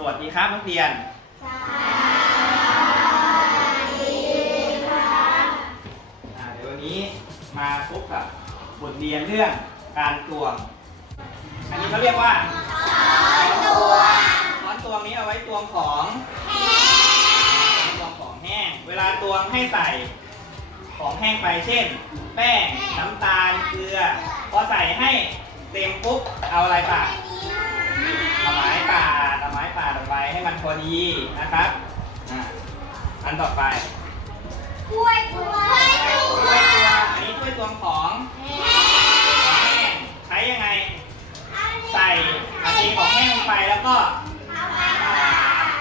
สวัสดีครับนักเรียนอ่าเดี๋ยววันนี้มาพบกับบทเรียนเรื่องการตวง อันนี้เขาเรียกว่าช้อนตวงนี้เอาไว้ตวงของตวงของแห้ง เวลาตวงให้ใส่ของแห้งไปเช่น แป้ง น้ำตาล เกลือ พอใส่ให้เต็มปุ๊บ เอาอะไรปะเอาไม้ ให้มันพอดีนะครับอ่าอันต่อไปถ้วยตวงอันนี้ถ้วยตวงของของแห้งใช้ยังไง ใส่อาชีของแห้งลงไปแล้วก็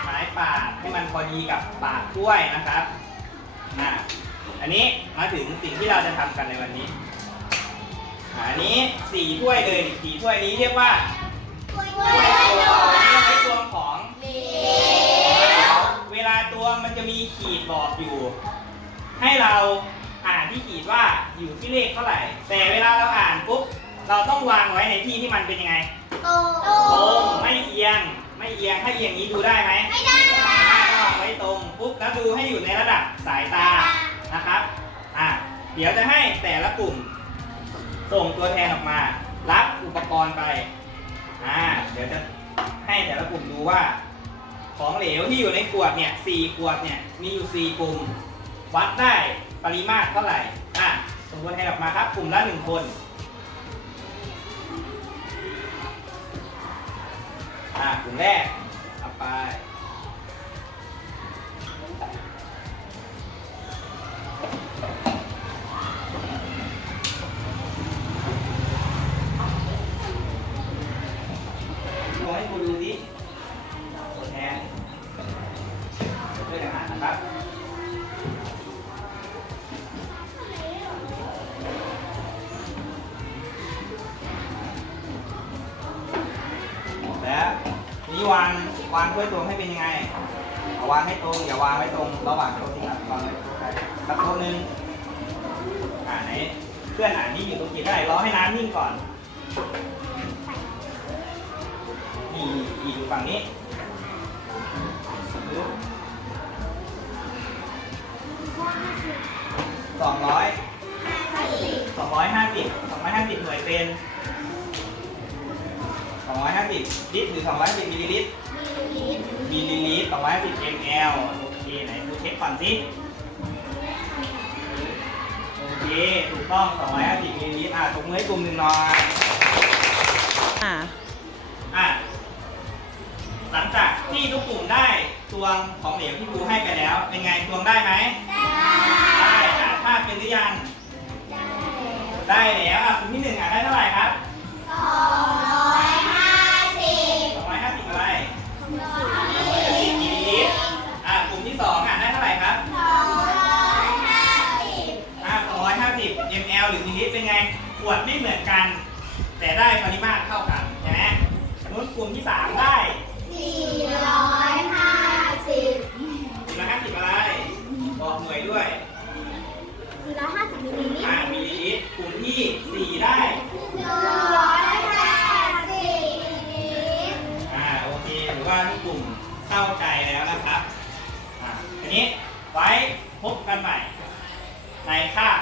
ไม้ปาดให้มันพอดีกับปากถ้วยนะครับอะอันนี้มาถึงสิ่งที่เราจะทำกันในวันนี้อะอันนี้สี่ถ้วยเลยสี่ถ้วยนี้เรียกว่า เราอ่านที่ขีดว่าอยู่ที่เลขเท่าไหร่ แต่เวลาเราอ่านปุ๊บเราต้องวางไว้ในที่ที่มันเป็นยังไงตรงไม่เอียงไม่เอียงถ้าเอียงนี้ดูได้ไหมไม่ได้ต้องวางไว้ตรงปุ๊บแล้วดูให้อยู่ในระดับสายตานะครับอะเดี๋ยวจะให้แต่ละกลุ่ม ส่งตัวแทนออกมา รับอุปกรณ์ไปอ่าเดี๋ยวจะให้แต่ละกลุ่มดูว่า ของเหลวที่อยู่ในขวดเนี่ยสี่ขวดเนี่ยมีอยู่สี่กลุ่ม วัดได้ปริมาตรเท่าไหร่ อะสมควรให้ออกมาครับ กลุ่มละหนึ่งคน อ่ากลุ่มแรกเอาไป นี่วางวางถ้วยตรงให้เป็นยังไงเอาวางให้ตรงอย่าวางไว้ตรงระหว่างโต๊ะที่ครับวางไว้โต๊ะใดสักโต๊ะหนึ่งอ่าไหนเพื่อนอ่านนี่อยู่ตรงกี่ได้รอให้น้ำนิ่งก่อนนี่นี่อยู่ฝั่งนี้สองร้อยสองร้อยห้าสิบสองร้อยห้าสิบหน่วยเป็น สองร้อยห้าสิบลิตรหรือสองร้อยห้าสิบมิลลิลิตรมิลลิลิตรสองร้อยห้าสิบ ml โอเคไหนดูเช็คก่อนสิโอเคถูกต้อง250มิลลิลิตรอะตกมือให้กลุ่มหนึ่งหน่อยอ่าอะหลังจากที่ทุกกลุ่มได้ตวงของเหลวที่ครูให้ไปแล้ว เป็นไงตวงได้ไหมได้อะถ้าเป็นหรือยังได้แล้วอะกลุ่มที่หนึ่ง วไม่เหมือนกัน แต่ได้ปริมาตรเท่ากันใช่ไหมสมมติกลุ่มที่สามได้450 สี่ร้อยห้าสิบอะไร บอกหน่วยด้วย450มิลลิลิตรมิลลิลิตรกลุ่มที่สี่ได้180มิลลิลิตรโอเคหรือว่าทุกกลุ่มเข้าใจแล้วนะครับอ่าทีนี้ไว้พบกันใหม่ ในคาบ